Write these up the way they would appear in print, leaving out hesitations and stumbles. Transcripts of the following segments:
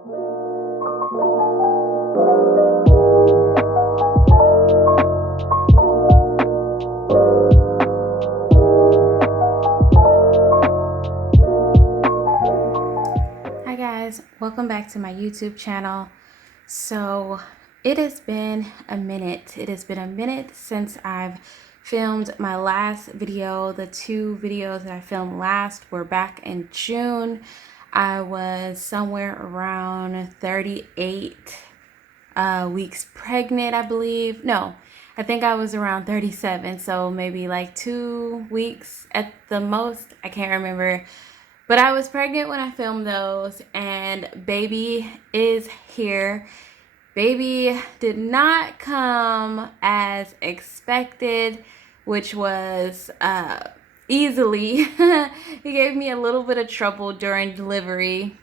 Hi guys, welcome back to my YouTube channel. So it has been a minute. It has been a minute since I've filmed my last video. The two videos that I filmed last were back in June. I was somewhere around 38 weeks pregnant, I believe. No, I think I was around 37, so maybe like 2 weeks at the most. I can't remember. But I was pregnant when I filmed those, and baby is here. Baby did not come as expected, which was easily. He gave me a little bit of trouble during delivery.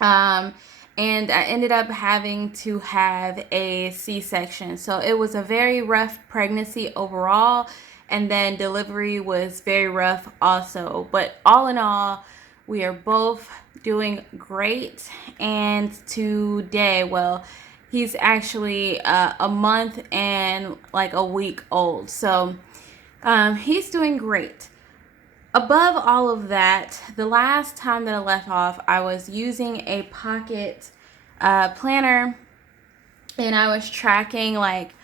And I ended up having to have a C-section. So it was a very rough pregnancy overall, and then delivery was very rough also. But all in all, we are both doing great. And today, well, he's actually a month and like a week old. So he's doing great. Above all of that, the last time that I left off, I was using a pocket planner, and I was tracking like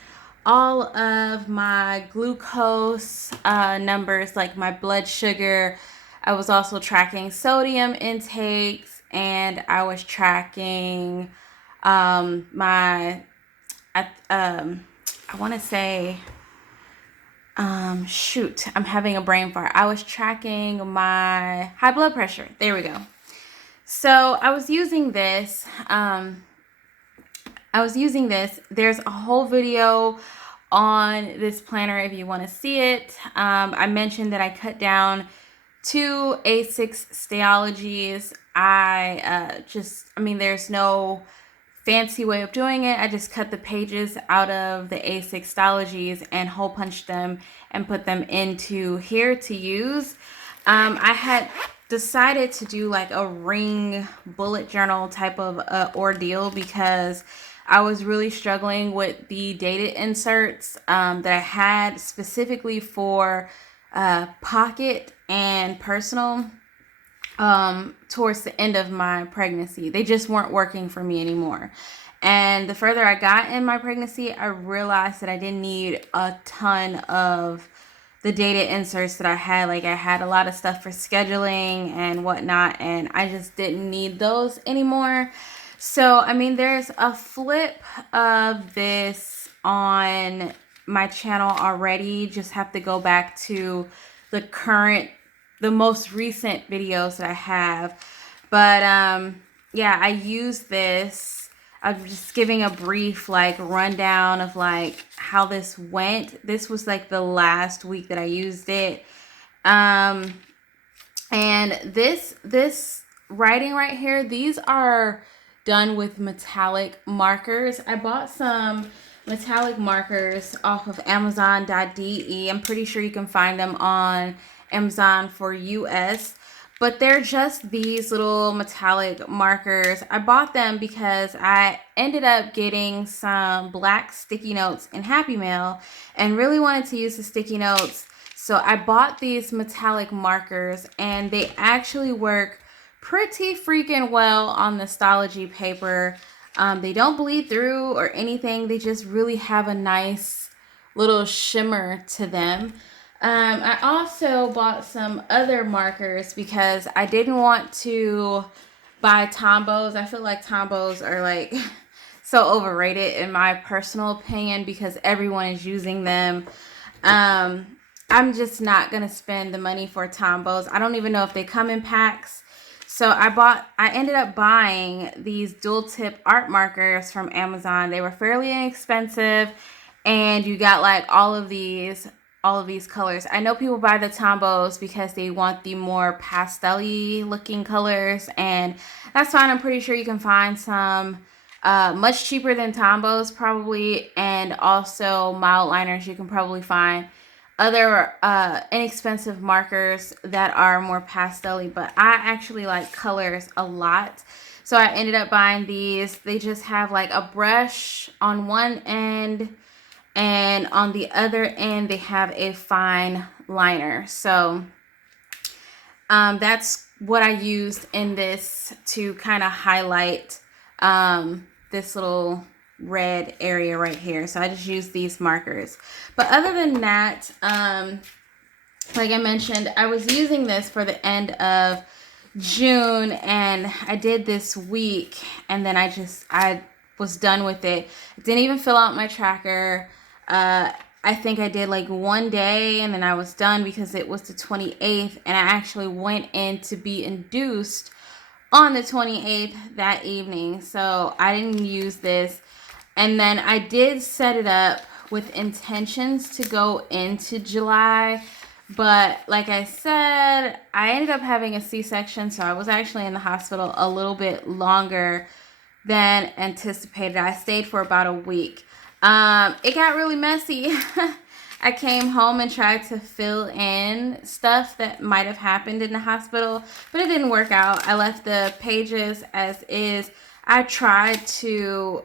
all of my glucose numbers, like my blood sugar. I was also tracking sodium intakes, and I was tracking my, I want to say, shoot, I'm having a brain fart. I was tracking my high blood pressure. There we go. So I was using this. There's a whole video on this planner if you want to see it. I mentioned that I cut down 2 A6 stayologies. There's no fancy way of doing it. I just cut the pages out of the A6 stayologies and hole punched them and put them into here to use. I had decided to do like a ring bullet journal type of ordeal because I was really struggling with the data inserts that I had specifically for pocket and personal towards the end of my pregnancy. They just weren't working for me anymore. And the further I got in my pregnancy, I realized that I didn't need a ton of the data inserts that I had. Like I had a lot of stuff for scheduling and whatnot, and I just didn't need those anymore. So, there's a flip of this on my channel already. Just have to go back to the most recent videos that I have. But yeah, I use this. I'm just giving a brief like rundown of like how this went. This was like the last week that I used it. And this writing right here, these are done with metallic markers. I bought some metallic markers off of Amazon.de. I'm pretty sure you can find them on Amazon for US. But they're just these little metallic markers. I bought them because I ended up getting some black sticky notes in Happy Mail and really wanted to use the sticky notes. So I bought these metallic markers, and they actually work pretty freaking well on the stology paper. They don't bleed through or anything. They just really have a nice little shimmer to them. I also bought some other markers because I didn't want to buy Tombos. I feel like Tombos are like so overrated in my personal opinion because everyone is using them. I'm just not going to spend the money for Tombos. I don't even know if they come in packs. So I ended up buying these dual tip art markers from Amazon. They were fairly inexpensive, and you got like all of these colors. I know people buy the Tombos because they want the more pastel-y looking colors, and that's fine. I'm pretty sure you can find some much cheaper than Tombos probably, and also mild liners. You can probably find other inexpensive markers that are more pastel-y, but I actually like colors a lot. So I ended up buying these. They just have like a brush on one end, and on the other end they have a fine liner. So that's what I used in this to kind of highlight this little red area right here. So I just used these markers. But other than that, like I mentioned, I was using this for the end of June, and I did this week, and then I was done with it. I didn't even fill out my tracker. I think I did like one day, and then I was done because it was the 28th, and I actually went in to be induced on the 28th that evening. So I didn't use this. And then I did set it up with intentions to go into July. But like I said, I ended up having a C-section, so I was actually in the hospital a little bit longer than anticipated. I stayed for about a week. It got really messy. I came home and tried to fill in stuff that might have happened in the hospital, but it didn't work out. I left the pages as is. I tried to,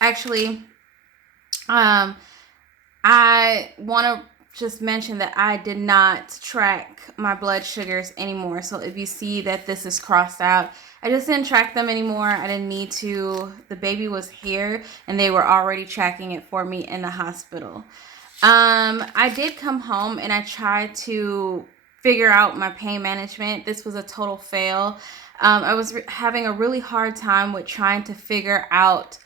actually, I want to just mention that I did not track my blood sugars anymore. So if you see that this is crossed out, I just didn't track them anymore. I didn't need to. The baby was here and they were already tracking it for me in the hospital. I did come home and I tried to figure out my pain management. This was a total fail. I was having a really hard time with trying to figure out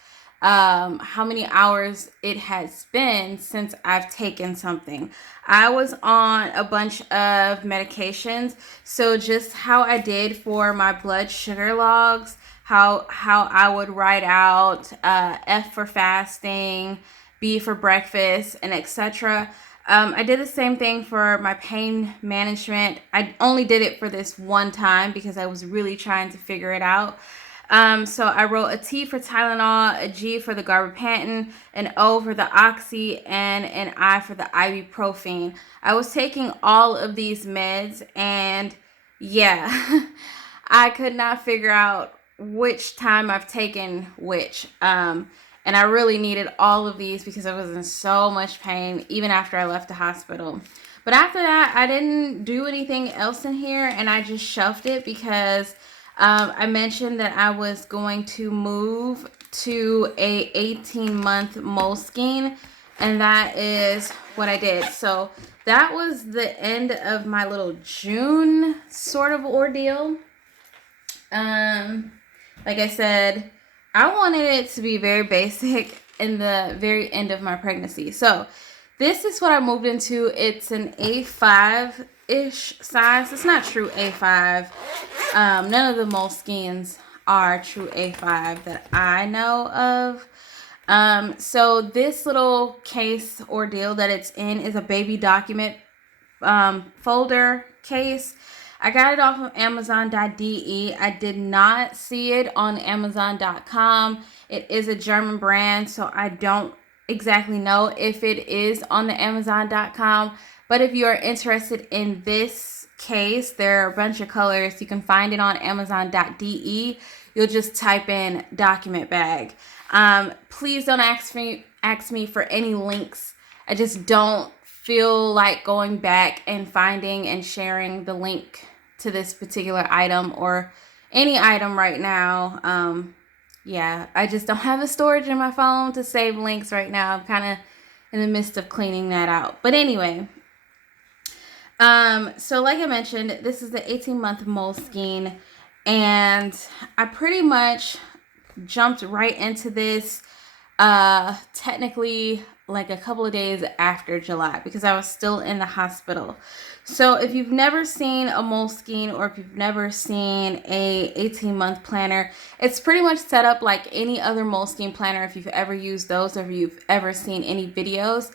how many hours it has been since I've taken something. I was on a bunch of medications, so just how I did for my blood sugar logs, how I would write out F for fasting, B for breakfast, and etc. I did the same thing for my pain management. I only did it for this one time because I was really trying to figure it out. So I wrote a T for Tylenol, a G for the gabapentin, an O for the Oxy, and an I for the ibuprofen. I was taking all of these meds, and yeah, I could not figure out which time I've taken which. And I really needed all of these because I was in so much pain even after I left the hospital. But after that, I didn't do anything else in here, and I just shelved it because I mentioned that I was going to move to a 18-month Moleskine, and that is what I did. So that was the end of my little June sort of ordeal. Like I said, I wanted it to be very basic in the very end of my pregnancy. So this is what I moved into. It's an A5-ish size. It's not true A5. None of the Moleskines are true A5 that I know of. So this little case ordeal that it's in is a baby document folder case. I got it off of Amazon.de. I did not see it on Amazon.com. It is a German brand, so I don't exactly know if it is on the Amazon.com. But if you are interested in this case, there are a bunch of colors. You can find it on Amazon.de. You'll just type in document bag. Please don't ask me for any links. I just don't feel like going back and finding and sharing the link to this particular item or any item right now. Yeah, I just don't have the storage in my phone to save links right now. I'm kind of in the midst of cleaning that out. But anyway, so like I mentioned, this is the 18-month Moleskine, and I pretty much jumped right into this technically like a couple of days after July because I was still in the hospital. So if you've never seen a Moleskine or if you've never seen a 18-month planner, it's pretty much set up like any other Moleskine planner if you've ever used those or if you've ever seen any videos.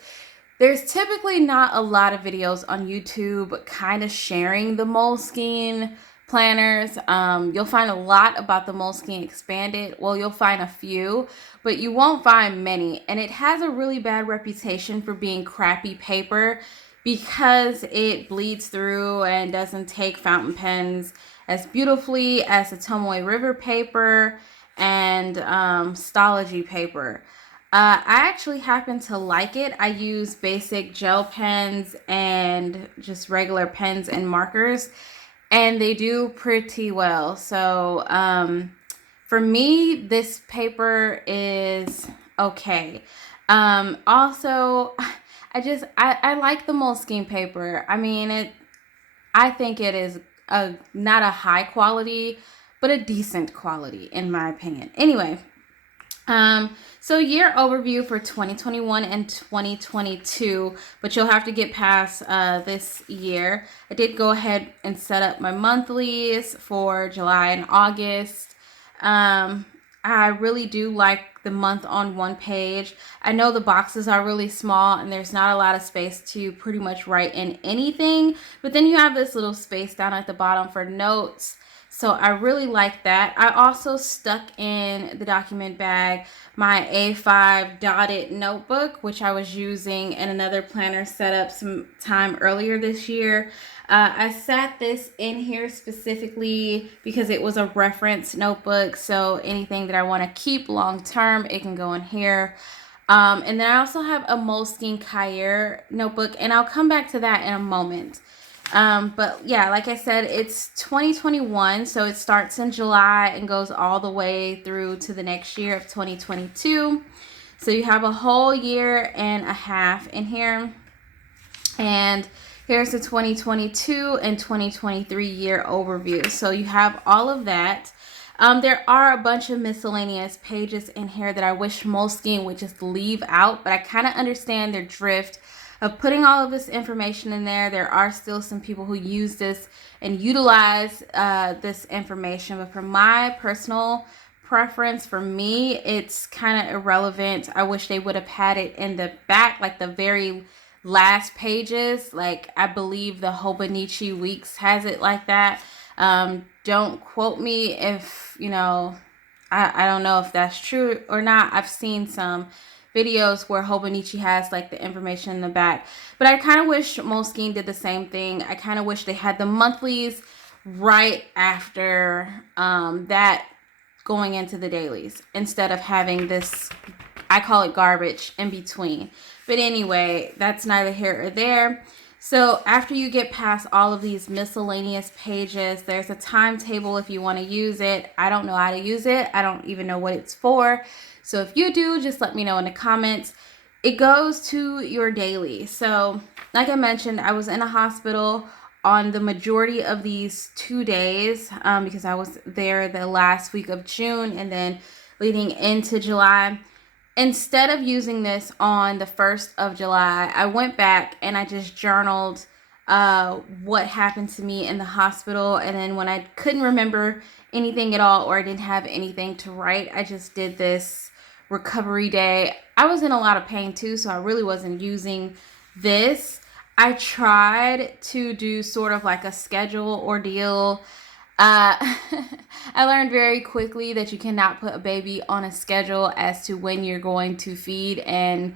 There's typically not a lot of videos on YouTube kind of sharing the Moleskine planners. You'll find a lot about the Moleskine Expanded. Well, you'll find a few, but you won't find many. And it has a really bad reputation for being crappy paper. because it bleeds through and doesn't take fountain pens as beautifully as the Tomoe River paper and Stology paper. I actually happen to like it. I use basic gel pens and just regular pens and markers, and they do pretty well. So for me, this paper is okay. Also, I like the Moleskine paper. I mean, I think it is a not a high quality, but a decent quality in my opinion. Anyway, so year overview for 2021 and 2022, but you'll have to get past this year. I did go ahead and set up my monthlies for July and August. I really do like the month on one page. I know the boxes are really small and there's not a lot of space to pretty much write in anything, but then you have this little space down at the bottom for notes. So I really like that. I also stuck in the document bag my A5 dotted notebook, which I was using in another planner setup some time earlier this year. I sat this in here specifically because it was a reference notebook. So anything that I want to keep long term, it can go in here. And then I also have a Moleskine Cahier notebook, and I'll come back to that in a moment. But yeah, like I said, it's 2021, so it starts in July and goes all the way through to the next year of 2022. So you have a whole year and a half in here. And here's the 2022 and 2023 year overview. So you have all of that. There are a bunch of miscellaneous pages in here that I wish Moleskine would just leave out, but I kind of understand their drift of putting all of this information in there. There are still some people who use this and utilize this information, but for my personal preference, for me, it's kind of irrelevant. I wish they would have had it in the back, like the very last pages. Like I believe the Hobonichi Weeks has it like that. Don't quote me if, I don't know if that's true or not. I've seen some videos where Hobonichi has like the information in the back, but I kind of wish Moleskine did the same thing. I kind of wish they had the monthlies right after that, going into the dailies, instead of having this, I call it garbage, in between. But anyway, that's neither here or there. So after you get past all of these miscellaneous pages, there's a timetable if you want to use it. I don't know how to use it. I don't even know what it's for. So if you do, just let me know in the comments. It goes to your daily. So like I mentioned, I was in a hospital on the majority of these 2 days because I was there the last week of June and then leading into July. Instead of using this on the 1st of July, I went back and I just journaled what happened to me in the hospital. And then when I couldn't remember anything at all, or I didn't have anything to write, I just did this recovery day. I was in a lot of pain too, so I really wasn't using this. I tried to do sort of like a schedule ordeal. I learned very quickly that you cannot put a baby on a schedule as to when you're going to feed and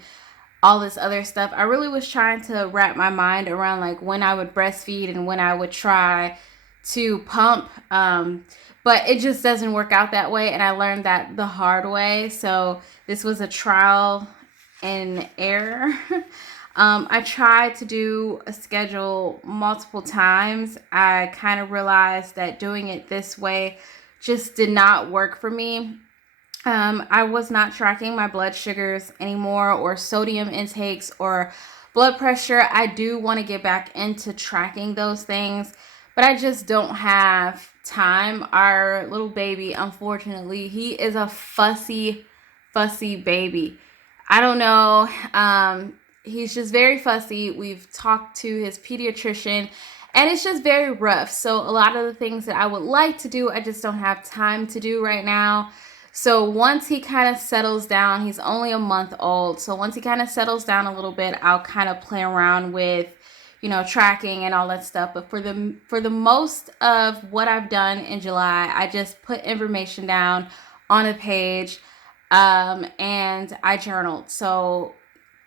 all this other stuff. I really was trying to wrap my mind around like when I would breastfeed and when I would try to pump. But it just doesn't work out that way. And I learned that the hard way. So this was a trial and error. I tried to do a schedule multiple times. I kind of realized that doing it this way just did not work for me. I was not tracking my blood sugars anymore, or sodium intakes, or blood pressure. I do want to get back into tracking those things, but I just don't have time. Our little baby, unfortunately, he is a fussy baby. I don't know. He's just very fussy. We've talked to his pediatrician, and it's just very rough. So a lot of the things that I would like to do, I just don't have time to do right now. So once he kind of settles down, he's only a month old. So once he kind of settles down a little bit, I'll kind of play around with, tracking and all that stuff. But for the most of what I've done in July, I just put information down on a page, and I journaled. So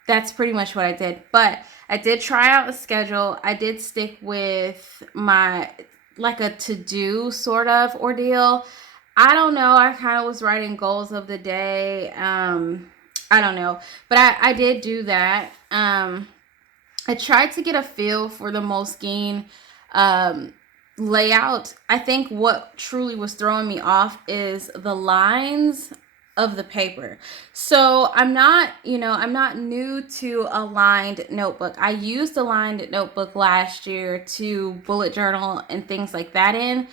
that's pretty much what I did. But I did try out a schedule. I did stick with my, like, a to-do sort of ordeal. I don't know. I kind of was writing goals of the day. I don't know. But I did do that. I tried to get a feel for the Moleskine um, layout. I think what truly was throwing me off is the lines of the paper. So I'm not new to a lined notebook. I used a lined notebook last year to bullet journal and things like that in.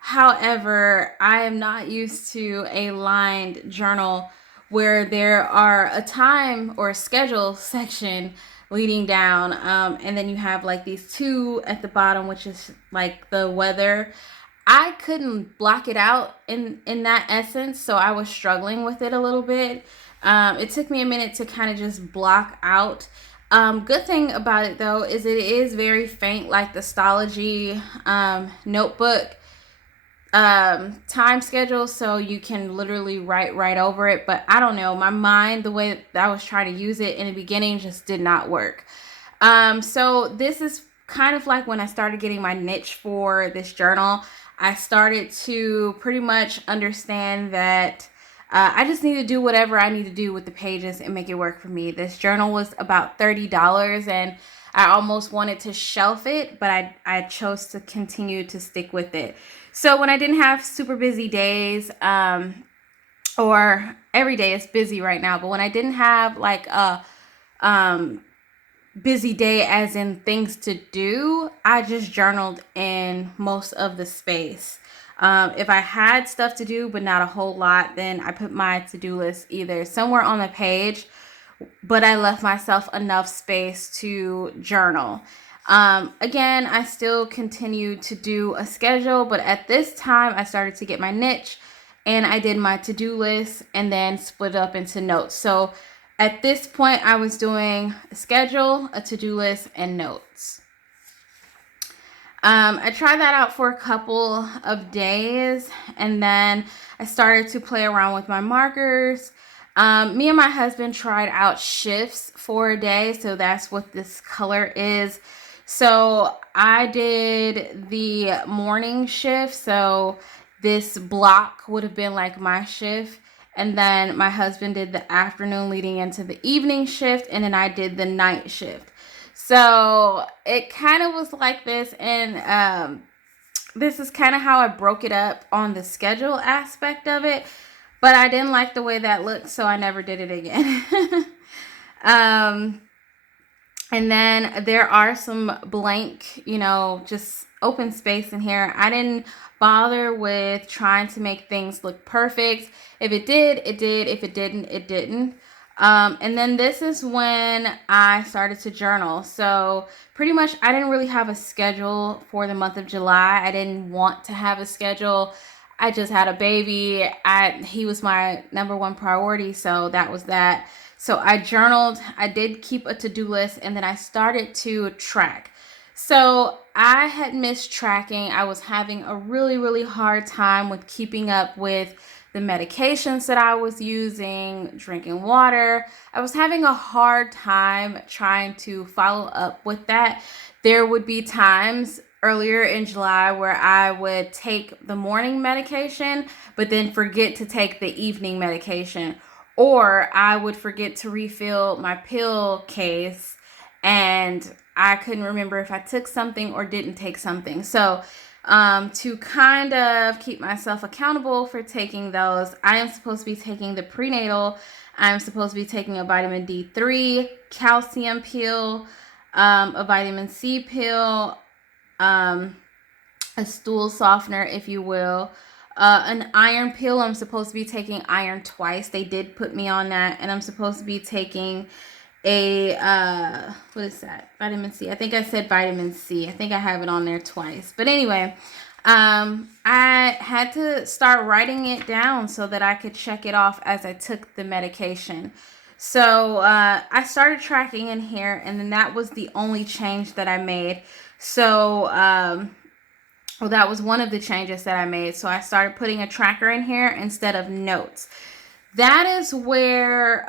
However, I am not used to a lined journal where there are a time or a schedule section leading down, and then you have like these two at the bottom, which is like the weather. I couldn't block it out in that essence, so I was struggling with it a little bit. It took me a minute to kind of just block out. Good thing about it though is it is very faint, like the Stology notebook time schedule, so you can literally write right over it. But I don't know, my mind, the way that I was trying to use it in the beginning, just did not work. So this is kind of like when I started getting my niche for this journal. I started to pretty much understand that I just need to do whatever I need to do with the pages and make it work for me. This journal was about $30, and I almost wanted to shelf it, but I chose to continue to stick with it. So when I didn't have super busy days, or every day is busy right now, but when I didn't have like a busy day as in things to do, I just journaled in most of the space. If I had stuff to do but not a whole lot, then I put my to-do list either somewhere on the page, but I left myself enough space to journal. Again, I still continue to do a schedule, but at this time I started to get my niche, and I did my to-do list and then split up into notes. So at this point, I was doing a schedule, a to-do list, and notes. I tried that out for a couple of days, and then I started to play around with my markers. Me and my husband tried out shifts for a day, so that's what this color is. So I did the morning shift, so this block would have been like my shift. And then my husband did the afternoon leading into the evening shift, and then I did the night shift. So it kind of was like this, and this is kind of how I broke it up on the schedule aspect of it. But I didn't like the way that looked, so I never did it again. And then there are some blank, just open space in here. I didn't bother with trying to make things look perfect. If it did, it did. If it didn't, it didn't. And then this is when I started to journal. So pretty much I didn't really have a schedule for the month of July. I didn't want to have a schedule. I just had a baby. He was my number one priority, so that was that. So I journaled, I did keep a to-do list, and then I started to track. So I had missed tracking. I was having a really, really hard time with keeping up with the medications that I was using, drinking water. I was having a hard time trying to follow up with that. There would be times earlier in July where I would take the morning medication, but then forget to take the evening medication. Or I would forget to refill my pill case, and I couldn't remember if I took something or didn't take something. So to kind of keep myself accountable for taking those, I am supposed to be taking the prenatal. I'm supposed to be taking a vitamin D3, calcium pill, a vitamin C pill, a stool softener, if you will. An iron pill. I'm supposed to be taking iron twice. They did put me on that. And I'm supposed to be taking a, what is that? Vitamin C. I think I said vitamin C. I think I have it on there twice. But anyway, I had to start writing it down so that I could check it off as I took the medication. So I started tracking in here, and then that was the only change that I made. So, well, that was one of the changes that I made. So I started putting a tracker in here instead of notes. That is where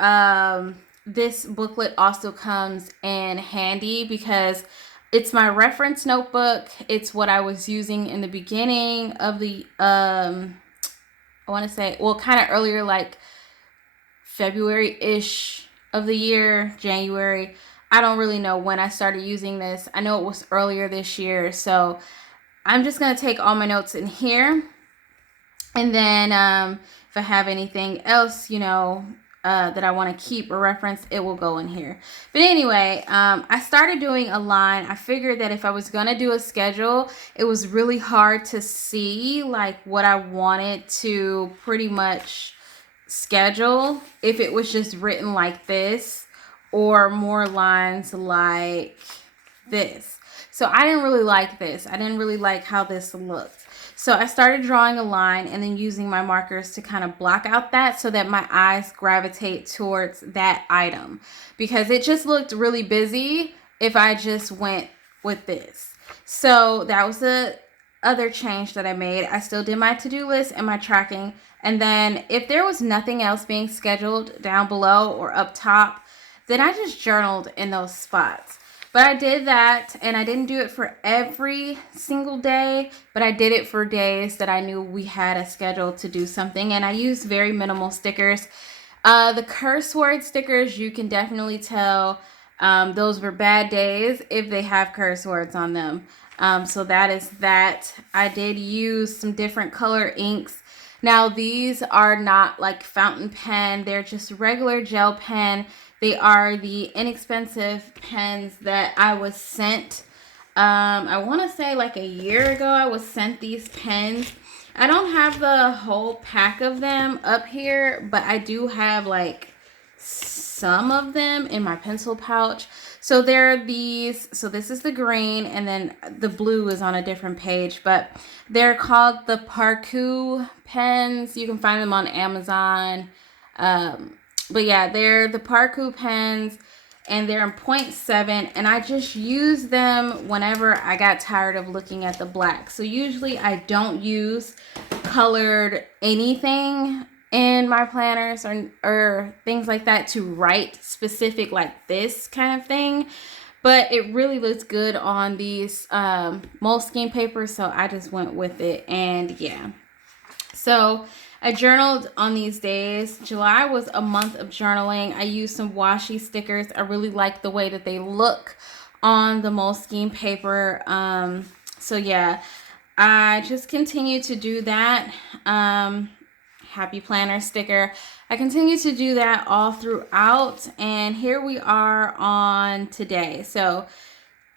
this booklet also comes in handy because it's my reference notebook. It's what I was using in the beginning of the, I want to say, well, kind of earlier, like February-ish of the year, January. I don't really know when I started using this. I know it was earlier this year. So I'm just going to take all my notes in here. And then if I have anything else, that I want to keep or reference, it will go in here. But anyway, I started doing a line. I figured that if I was going to do a schedule, it was really hard to see like what I wanted to pretty much schedule if it was just written like this or more lines like this. So I didn't really like this. I didn't really like how this looked. So I started drawing a line and then using my markers to kind of block out that so that my eyes gravitate towards that item, because it just looked really busy if I just went with this. So that was the other change that I made. I still did my to-do list and my tracking. And then if there was nothing else being scheduled down below or up top, then I just journaled in those spots. But I did that, and I didn't do it for every single day, but I did it for days that I knew we had a schedule to do something, and I used very minimal stickers. The curse word stickers, you can definitely tell those were bad days if they have curse words on them. So that is that. I did use some different color inks. Now, these are not like fountain pen. They're just regular gel pen. They are the inexpensive pens that I was sent. I want to say like a year ago, I was sent these pens. I don't have the whole pack of them up here, but I do have like some of them in my pencil pouch. So there are these. So this is the green, and then the blue is on a different page, but they're called the Parku pens. You can find them on Amazon. But yeah, they're the Parku pens, and they're in 0.7, and I just use them whenever I got tired of looking at the black. So usually I don't use colored anything in my planners or things like that to write specific like this kind of thing. But it really looks good on these Moleskine papers, so I just went with it, and yeah. So I journaled on these days. July was a month of journaling. I used some washi stickers. I really like the way that they look on the Moleskine paper. So yeah, I just continue to do that. Happy planner sticker. I continue to do that all throughout. And here we are on today. So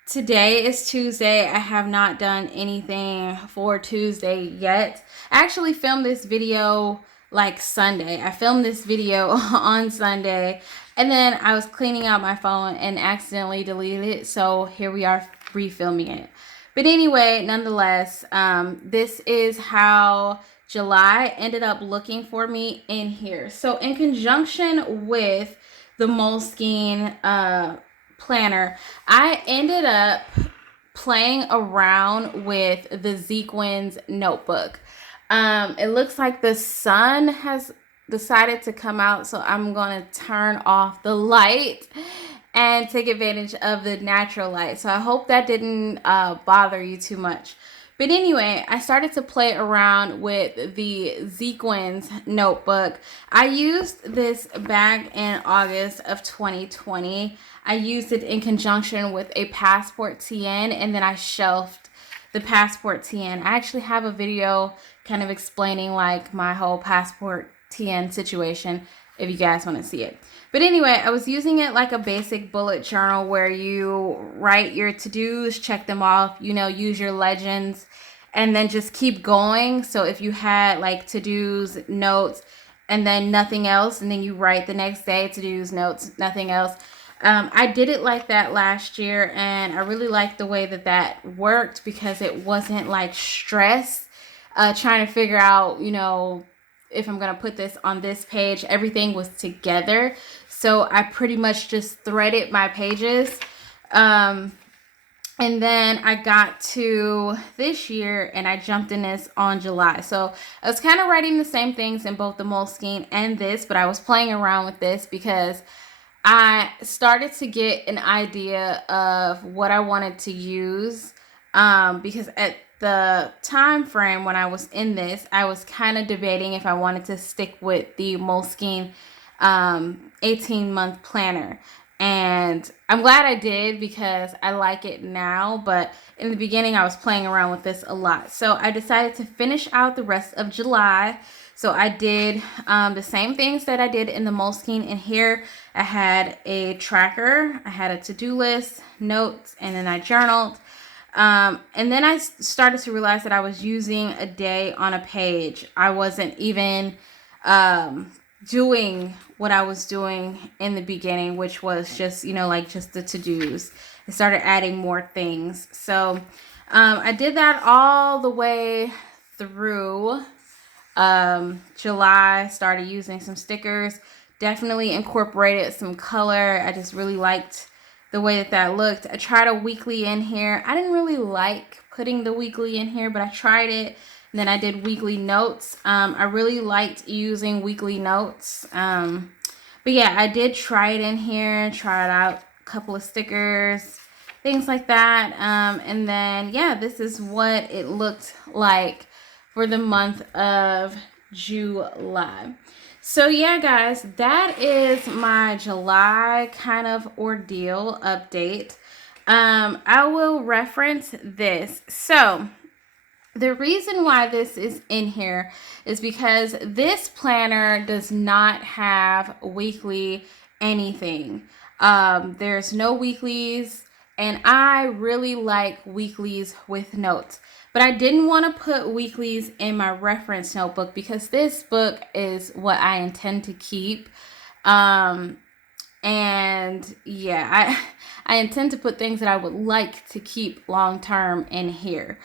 today is Tuesday. I have not done anything for Tuesday yet. I actually filmed this video like Sunday. I filmed this video on Sunday, and then I was cleaning out my phone and accidentally deleted it. So here we are refilming it. But anyway, nonetheless, this is how July ended up looking for me in here. So in conjunction with the Moleskine planner, I ended up playing around with the Sequins notebook. It looks like the sun has decided to come out, so I'm going to turn off the light and take advantage of the natural light. So I hope that didn't bother you too much. But anyway, I started to play around with the Sequins notebook. I used this back in August of 2020. I used it in conjunction with a Passport TN, and then I shelved the Passport TN. I actually have a video kind of explaining like my whole Passport TN situation if you guys want to see it. But anyway, I was using it like a basic bullet journal where you write your to-dos, check them off, use your legends, and then just keep going. So if you had like to-dos, notes, and then nothing else, and then you write the next day, to-dos, notes, nothing else. I did it like that last year, and I really liked the way that that worked because it wasn't like stress trying to figure out, if I'm going to put this on this page. Everything was together. So I pretty much just threaded my pages. And then I got to this year and I jumped in this on July. So I was kind of writing the same things in both the Moleskine and this, but I was playing around with this because I started to get an idea of what I wanted to use, because at the time frame when I was in this, I was kind of debating if I wanted to stick with the Moleskine 18-month planner. And I'm glad I did because I like it now, but in the beginning I was playing around with this a lot. So I decided to finish out the rest of July. So I did the same things that I did in the Moleskine. And here I had a tracker, I had a to-do list, notes, and then I journaled. And then I started to realize that I was using a day on a page. I wasn't even doing what I was doing in the beginning, which was just, like just the to-dos. I started adding more things. So I did that all the way through July. Started using some stickers, definitely incorporated some color. I just really liked the way that looked. I tried a weekly in here. I didn't really like putting the weekly in here, but I tried it. And then I did weekly notes. I really liked using weekly notes. But yeah, I did try it in here, try it out, a couple of stickers, things like that. And then, yeah, this is what it looked like for the month of July. So yeah, guys, that is my July kind of ordeal update. I will reference this. So the reason why this is in here is because this planner does not have weekly anything. There's no weeklies, and I really like weeklies with notes. But I didn't want to put weeklies in my reference notebook because this book is what I intend to keep. And yeah, I intend to put things that I would like to keep long term in here.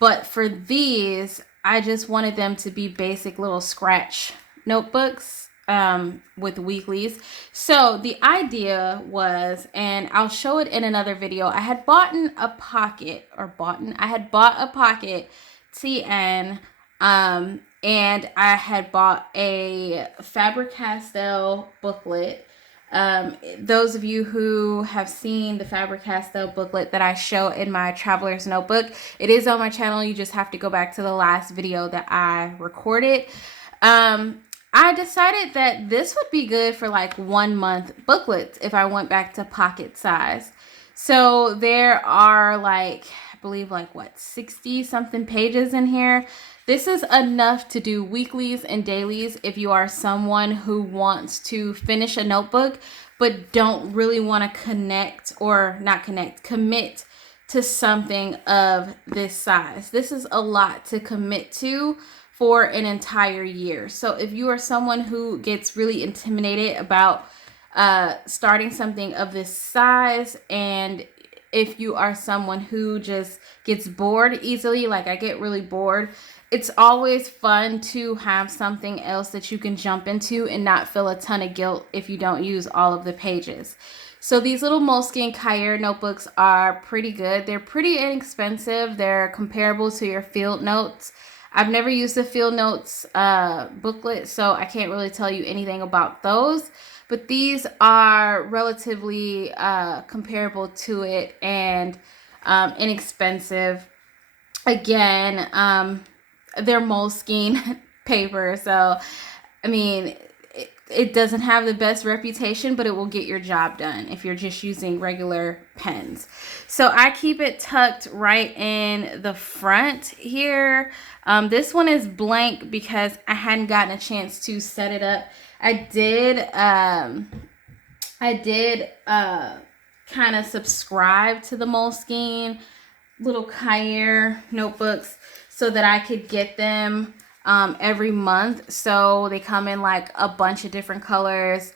But for these, I just wanted them to be basic little scratch notebooks with weeklies. So the idea was, and I'll show it in another video, I had bought a pocket TN, and I had bought a Faber-Castell booklet. Those of you who have seen the Faber-Castell booklet that I show in my traveler's notebook, it is on my channel. You just have to go back to the last video that I recorded. I decided that this would be good for like 1 month booklets if I went back to pocket size. So there are like, I believe like 60 something pages in here. This is enough to do weeklies and dailies if you are someone who wants to finish a notebook but don't really want to commit to something of this size. This is a lot to commit to for an entire year. So if you are someone who gets really intimidated about starting something of this size, and if you are someone who just gets bored easily, like I get really bored, it's always fun to have something else that you can jump into and not feel a ton of guilt if you don't use all of the pages. So these little Moleskine Cahiers notebooks are pretty good. They're pretty inexpensive. They're comparable to your field notes. I've never used the field notes booklet, so I can't really tell you anything about those. But these are relatively comparable to it and inexpensive. Again, they're Moleskine paper, so I mean, it doesn't have the best reputation, but it will get your job done if you're just using regular pens. So I keep it tucked right in the front here. This one is blank because I hadn't gotten a chance to set it up. I did kind of subscribe to the Moleskine little Cahiers notebooks so that I could get them every month. So they come in like a bunch of different colors,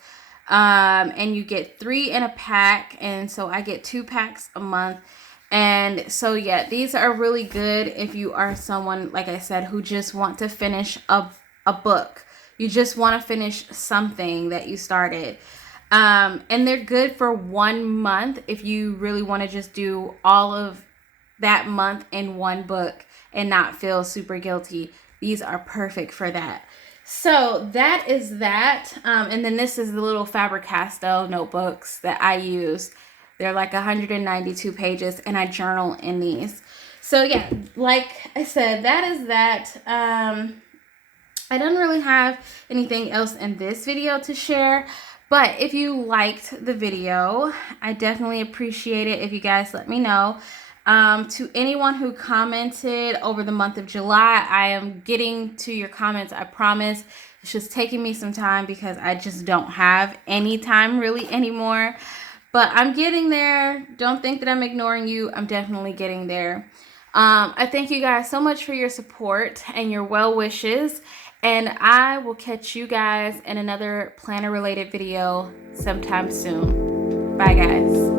and you get 3 in a pack, and so I get 2 packs a month. And so yeah, these are really good if you are someone, like I said, who just want to finish a book. You just want to finish something that you started. And they're good for 1 month if you really want to just do all of that month in one book and not feel super guilty. These are perfect for that. So that is that. And then this is the little Faber-Castell notebooks that I use. They're like 192 pages, and I journal in these. So yeah, like I said, that is that. I don't really have anything else in this video to share, but if you liked the video, I definitely appreciate it if you guys let me know. To anyone who commented over the month of July, I am getting to your comments, I promise. It's just taking me some time because I just don't have any time really anymore. But I'm getting there. Don't think that I'm ignoring you. I'm definitely getting there. I thank you guys so much for your support and your well wishes. And I will catch you guys in another planner related video sometime soon. Bye guys.